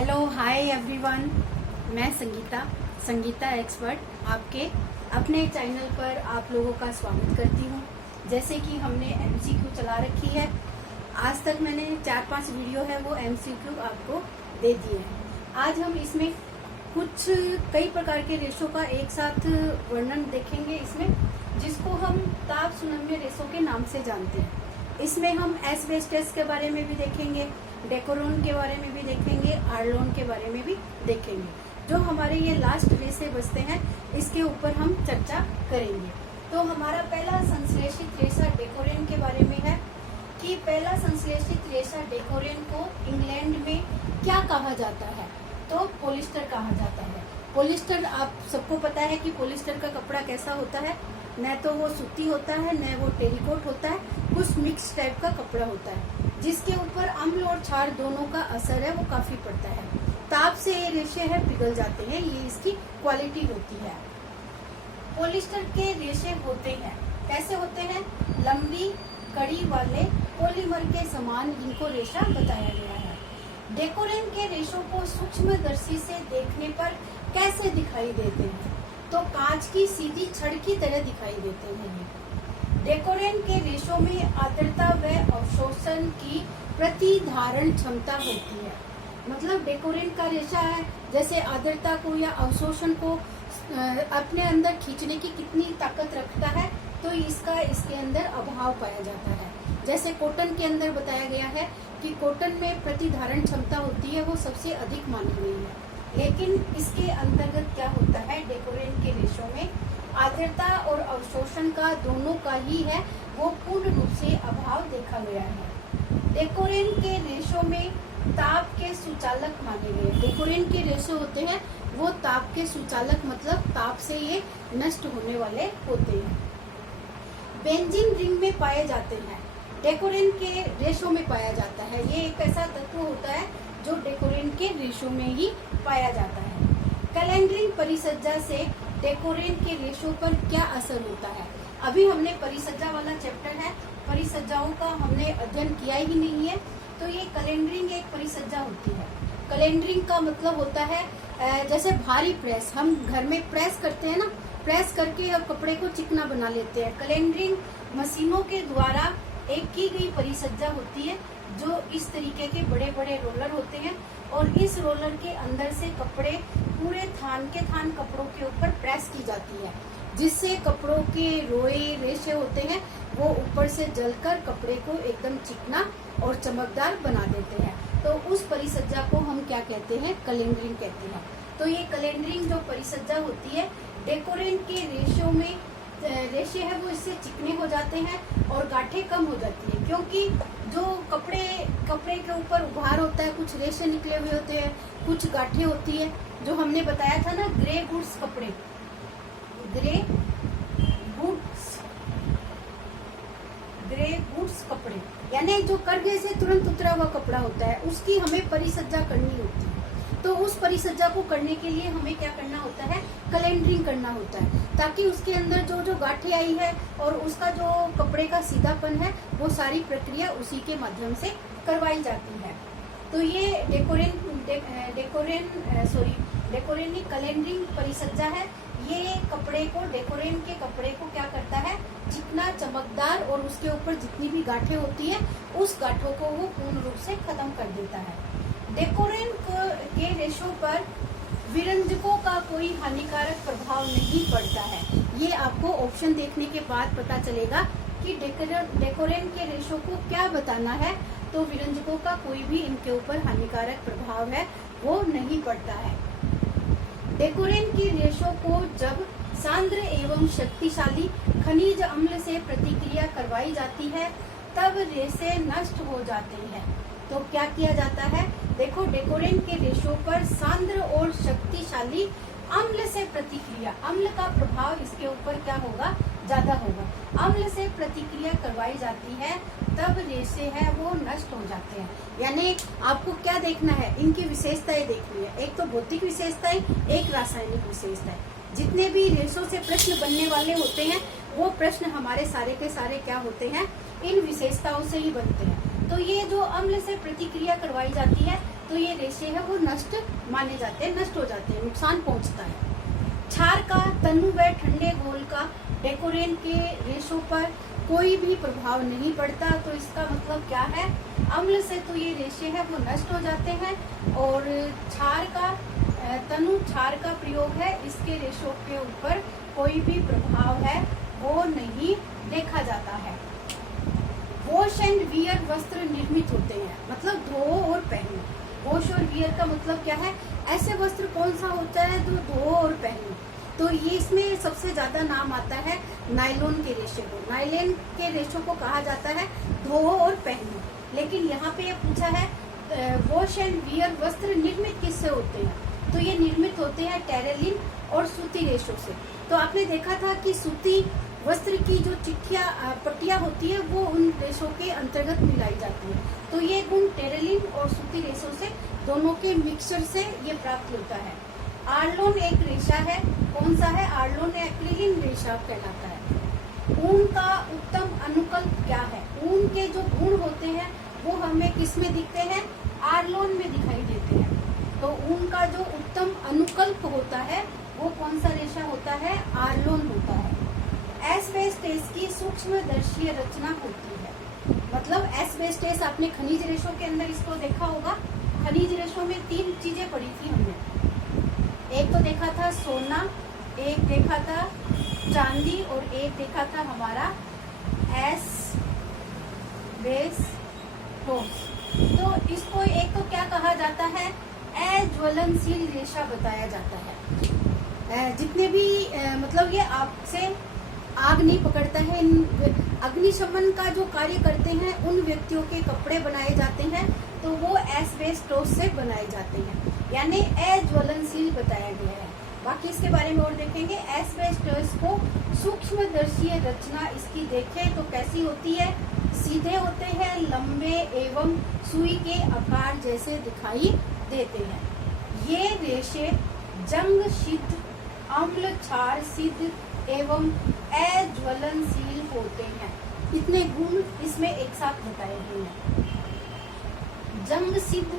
Hello hi everyone, मैं Sangeeta expert आपके अपने चैनल पर आप लोगों का स्वागत करती हूँ। जैसे कि हमने एमसीक्यू चला रखी है, आज तक मैंने 4-5 वीडियो है वो एमसीक्यू आपको दे दिए हैं। आज हम इसमें कुछ कई प्रकार के रेशो का एक साथ वर्णन देखेंगे इसमें, जिसको हम ताप सुनम्य रेशो के नाम से जानते हैं। इसमें हम एस बेस टेस्ट के बारे में भी देखेंगे, डेकोरोन के बारे में भी देखेंगे, आर्लोन के बारे में भी देखेंगे। जो हमारे ये लास्ट रेशे बचते हैं इसके ऊपर हम चर्चा करेंगे। तो हमारा पहला संश्लेषित रेशा डेकोरेन के बारे में है कि पहला संश्लेषित रेशा डेकोरेन को इंग्लैंड में क्या कहा जाता है, तो पॉलिस्टर कहा जाता है। पॉलिस्टर आप सबको पता है कि पॉलिस्टर का कपड़ा कैसा होता है, न तो वो सूती होता है न वो टेरिकोट होता है, कुछ मिक्स टाइप का कपड़ा होता है जिसके ऊपर अम्ल और क्षार दोनों का असर है वो काफी पड़ता है। ताप से ये रेशे है पिघल जाते हैं, ये इसकी क्वालिटी होती है। पॉलिस्टर के रेशे होते हैं, कैसे होते हैं? लंबी कड़ी वाले पॉलीमर के समान इनको रेशा बताया गया है। डेकोरेन के रेशों को सूक्ष्मदर्शी से देखने पर कैसे दिखाई देते हैं, तो कांच की सीधी छड़ की तरह दिखाई देते हैं। डेकोरेन के रेशों में आर्द्रता व अवशोषण की प्रतिधारण क्षमता होती है। मतलब डेकोरेन का रेशा है, जैसे आर्द्रता को या अवशोषण को अपने अंदर खींचने की कितनी ताकत रखता है, तो इसके अंदर अभाव पाया जाता है। जैसे कॉटन के अंदर बताया गया है कि कॉटन में प्रतिधारण क्षमता होती है वो सबसे अधिक मानी गई है, लेकिन इसके अंतर्गत क्या होता है, डेकोरेन के रेशों में आर्द्रता और अवशोषण का दोनों का ही है वो पूर्ण रूप से अभाव देखा गया है। डेकोरेन के रेशों में ताप के सुचालक माने गए। डेकोरेन के रेशो होते हैं वो ताप के सुचालक, मतलब ताप से ये नष्ट होने वाले होते हैं। बेंजीन रिंग में पाए जाते हैं, डेकोरेन के रेशो में पाया जाता है। ये एक ऐसा तत्व होता है जो डेकोरेन के रेशो में ही पाया जाता है। कैलेंड्रिंग परिसज्जा से डेकोरेन के रेशो पर क्या असर होता है? अभी हमने परिसज्जा वाला चैप्टर है, परिसज्जाओं का हमने अध्ययन किया ही नहीं है, तो ये कैलेंड्रिंग एक परिसज्जा होती है। कैलेंड्रिंग का मतलब होता है जैसे भारी प्रेस, हम घर में प्रेस करते हैं ना, प्रेस करके अब कपड़े को चिकना बना लेते हैं। कैलेंड्रिंग मशीनों के द्वारा एक की गई परिसज्जा होती है जो इस तरीके के बड़े बड़े रोलर होते हैं, और इस रोलर के अंदर से कपड़े पूरे थान के थान कपड़ों के ऊपर प्रेस की जाती है, जिससे कपड़ों के रोए रेशे होते हैं वो ऊपर से जलकर कपड़े को एकदम चिकना और चमकदार बना देते हैं। तो उस परिसज्जा को हम क्या कहते हैं? कैलेंड्रिंग कहते हैं। तो ये कैलेंड्रिंग जो परिसज्जा होती है, डेकोरेन के रेशों में रेशे है वो इससे चिकने हो जाते हैं और गांठें कम हो जाती है, क्योंकि जो कपड़े के ऊपर उभार होता है, कुछ रेशे निकले हुए होते हैं, कुछ गांठें होती है। जो हमने बताया था ना, ग्रे गुड्स कपड़े यानी जो करघे से तुरंत उतरा हुआ कपड़ा होता है, उसकी हमें परिसज्जा करनी होती है। तो उस परिसज्जा को करने के लिए हमें क्या करना होता है? कैलेंड्रिंग करना होता है, ताकि उसके अंदर जो गांठें आई है और उसका जो कपड़े का सीधापन है वो सारी प्रक्रिया उसी के माध्यम से करवाई जाती है। तो ये डेकोरेन कैलेंड्रिंग परिसज्जा है। ये डेकोरेन के कपड़े को क्या करता है? चिकना, चमकदार, और उसके ऊपर जितनी भी गांठें होती है उस गांठों को वो पूर्ण रूप से खत्म कर देता है। डेकोरेन के रेशों पर विरंजकों का कोई हानिकारक प्रभाव नहीं पड़ता है। ये आपको ऑप्शन देखने के बाद पता चलेगा कि डेकोरेन के रेशों को क्या बताना है। तो विरंजकों का कोई भी इनके ऊपर हानिकारक प्रभाव है वो नहीं पड़ता है। डेकोरेन के रेशों को जब सांद्र एवं शक्तिशाली खनिज अम्ल से प्रतिक्रिया करवाई जाती है तब रेशे नष्ट हो जाते हैं। तो क्या किया जाता है? देखो, डेकोरेन के रेशों पर सांद्र और शक्तिशाली अम्ल से प्रतिक्रिया, अम्ल का प्रभाव इसके ऊपर क्या होगा? ज्यादा होगा। अम्ल से प्रतिक्रिया करवाई जाती है तब रेशे है वो नष्ट हो जाते हैं। यानी आपको क्या देखना है? इनकी विशेषताएं देखनी है, एक तो भौतिक विशेषताएं, एक रासायनिक विशेषताएं। जितने भी रेशों से प्रश्न बनने वाले होते हैं वो प्रश्न हमारे सारे के सारे क्या होते हैं? इन विशेषताओं से ही बनते हैं। तो ये जो अम्ल से प्रतिक्रिया करवाई जाती है तो ये रेशे है वो नष्ट माने जाते हैं, नष्ट हो जाते हैं, नुकसान पहुंचता है। क्षार का तनु व ठंडे घोल का डेकोरेन के रेशों पर कोई भी प्रभाव नहीं पड़ता। तो इसका मतलब क्या है, अम्ल से तो ये रेशे है वो नष्ट हो जाते हैं, और क्षार का तनु क्षार का प्रयोग है, इसके रेशों के ऊपर कोई भी प्रभाव है वो नहीं देखा जाता है। वॉश एंड वियर वस्त्र निर्मित होते हैं, मतलब धो और पहनो। वॉश और वियर का मतलब क्या है, ऐसे वस्त्र कौन सा होता है जो धो और पहनो। तो ये इसमें सबसे ज्यादा नाम आता है नायलॉन के रेशे को। नायलॉन के रेशों को कहा जाता है धो और पहनो। लेकिन यहाँ पे ये पूछा है वॉश एंड वियर वस्त्र निर्मित किससे होते हैं, तो ये निर्मित होते हैं टेरेलिन और सूती रेशों से। तो आपने देखा था कि सूती वस्त्र की जो चिट्ठियां पट्टियां होती है वो उन रेशों के अंतर्गत मिलाई जाती है। तो ये गुण टेरेलिन और सूती रेशों से दोनों के मिक्सचर से ये प्राप्त होता है। आर्लोन एक रेशा है, कौन सा है, आर्लोन एक्रिलिन रेशा कहलाता है। ऊन का उत्तम अनुकल्प क्या है, ऊन के जो गुण होते हैं वो हमें किस में दिखते हैं, आर्लोन में दिखाई देते हैं। तो ऊन का जो उत्तम अनुकल्प होता है वो कौन सा रेशा होता है, आर्लोन होता है। एस्बेस्टेस की सूक्ष्मदर्शीय रचना होती है, मतलब एस्बेस्टेस आपने खनिज रेशों के अंदर इसको देखा होगा। खनिज रेशों में 3 चीजें पढ़ी थी हमने, एक तो देखा था सोना, एक देखा था चांदी और एक देखा था हमारा एस्बेस्टोस। तो इसको एक तो क्या कहा जाता है, अज्वलनशील रेशा बताया जाता है। जितने भी मतलब ये आपसे आग नहीं पकड़ता है, अग्निशमन का जो कार्य करते हैं उन व्यक्तियों के कपड़े बनाए जाते हैं, तो वो एस्बेस्टोस से बनाए जाते हैं, यानी अज्वलनशील बताया गया है। बाकी इसके बारे में और देखेंगे। एस्बेस्टोस को सूक्ष्मदर्शीय रचना इसकी देखें तो कैसी होती है, सीधे होते हैं, लंबे एवं सुई के आकार जैसे दिखाई देते हैं। ये रेशे जंग सिद्ध, अम्ल क्षार सिद्ध एवं अज्वलनशील होते हैं। इतने गुण इसमें एक साथ बताए गए हैं। जंग सिद्ध,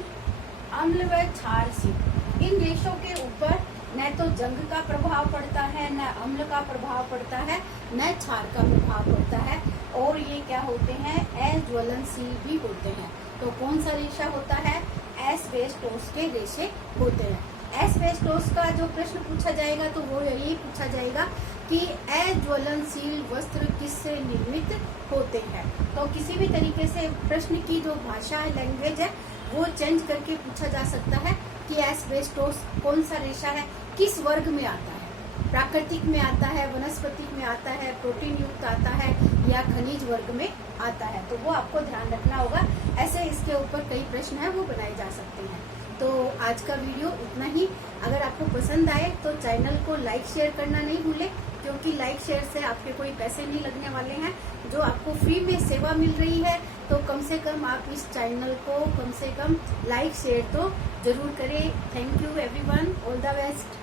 अम्ल व क्षार सिद्ध, इन रेशों के ऊपर न तो जंग का प्रभाव पड़ता है, न अम्ल का प्रभाव पड़ता है, न क्षार का प्रभाव पड़ता है, और ये क्या होते हैं, अज्वलनशील भी होते हैं। तो कौन सा रेशा होता है, एस्बेस्टोस के रेशे होते हैं। एस्बेस्टोस का जो प्रश्न पूछा जाएगा तो वो यही पूछा जाएगा कि अज्वलनशील वस्त्र किससे निर्मित होते हैं। तो किसी भी तरीके से प्रश्न की जो भाषा है, लैंग्वेज है, वो चेंज करके पूछा जा सकता है कि एस्बेस्टोस कौन सा रेशा है, किस वर्ग में आता है, प्राकृतिक में आता है, वनस्पतिक में आता है, प्रोटीन युक्त आता है, या खनिज वर्ग में आता है। तो वो आपको ध्यान रखना होगा। ऐसे इसके ऊपर कई प्रश्न है वो बनाए जा सकते हैं। तो आज का वीडियो इतना ही। अगर आपको पसंद आए तो चैनल को लाइक शेयर करना नहीं भूले, क्योंकि लाइक शेयर से आपके कोई पैसे नहीं लगने वाले हैं, जो आपको फ्री में सेवा मिल रही है। तो कम से कम आप इस चैनल को कम से कम लाइक शेयर तो जरूर करें। Thank you everyone, all the best.